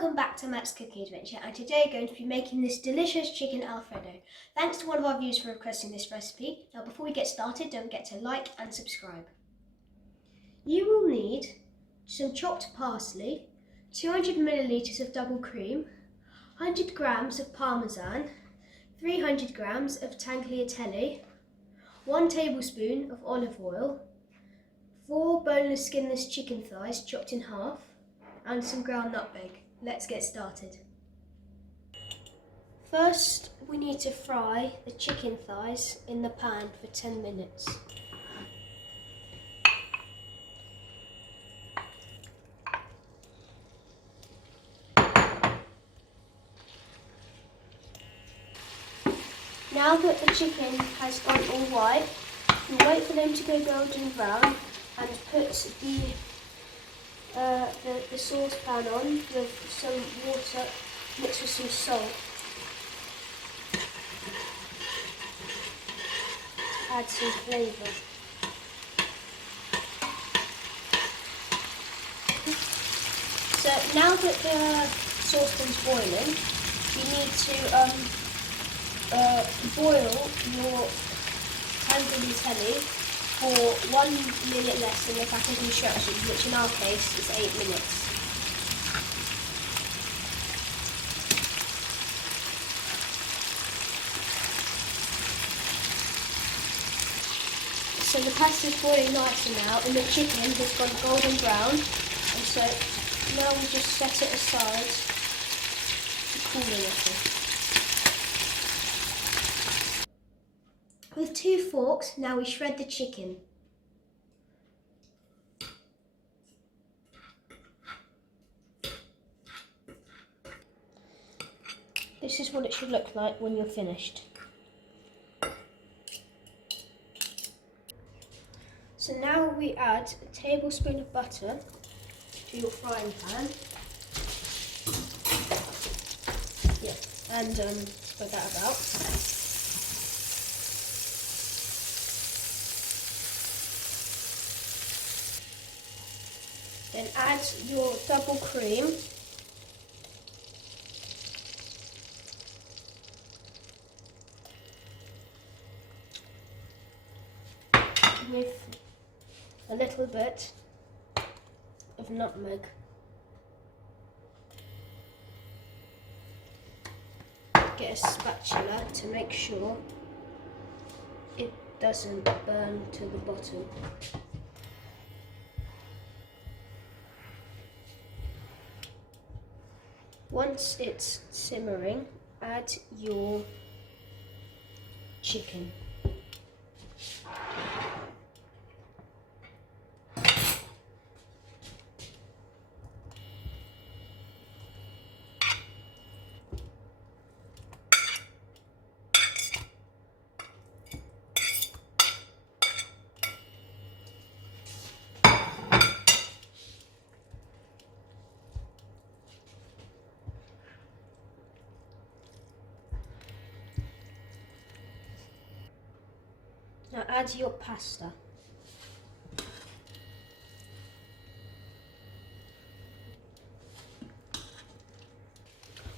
Welcome back to Matt's Cooking Adventure, and today we're going to be making this delicious chicken Alfredo. Thanks to one of our viewers for requesting this recipe. Now before we get started, don't forget to like and subscribe. You will need some chopped parsley, 200 millilitres of double cream, 100 grams of parmesan, 300 grams of tagliatelle, 1 tablespoon of olive oil, 4 boneless skinless chicken thighs chopped in half, and some ground nutmeg. Let's get started. First, we need to fry the chicken thighs in the pan for 10 minutes. Now that the chicken has gone all white, you wait for them to go golden brown and put the saucepan on with some water mixed with some salt. Add some flavour. So now that the saucepan's boiling, you need to boil your tagliatelle for 1 minute less than the packaging instructions, which in our case is 8 minutes. So the pasta's boiling nicely now, and the chicken has gone golden brown, and so now we just set it aside to cool a little. With 2 forks, now we shred the chicken. This is what it should look like when you're finished. So now we add a tablespoon of butter to your frying pan. And spread that about. Then add your double cream. With a little bit of nutmeg. Get a spatula to make sure it doesn't burn to the bottom. Once it's simmering, add your chicken. Now add your pasta.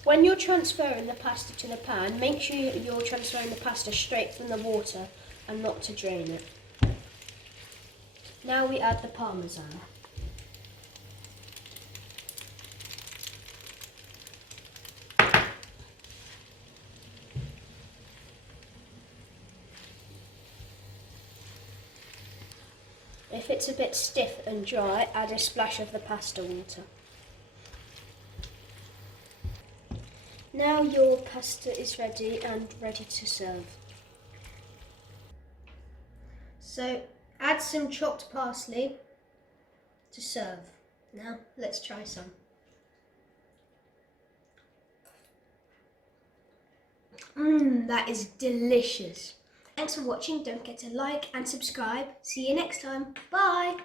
When you're transferring the pasta to the pan, make sure you're transferring the pasta straight from the water and not to drain it. Now we add the parmesan. If it's a bit stiff and dry, add a splash of the pasta water. Now your pasta is ready and ready to serve. So add some chopped parsley to serve. Now let's try some. That is delicious. Thanks for watching. Don't forget to like and subscribe. See you next time. Bye.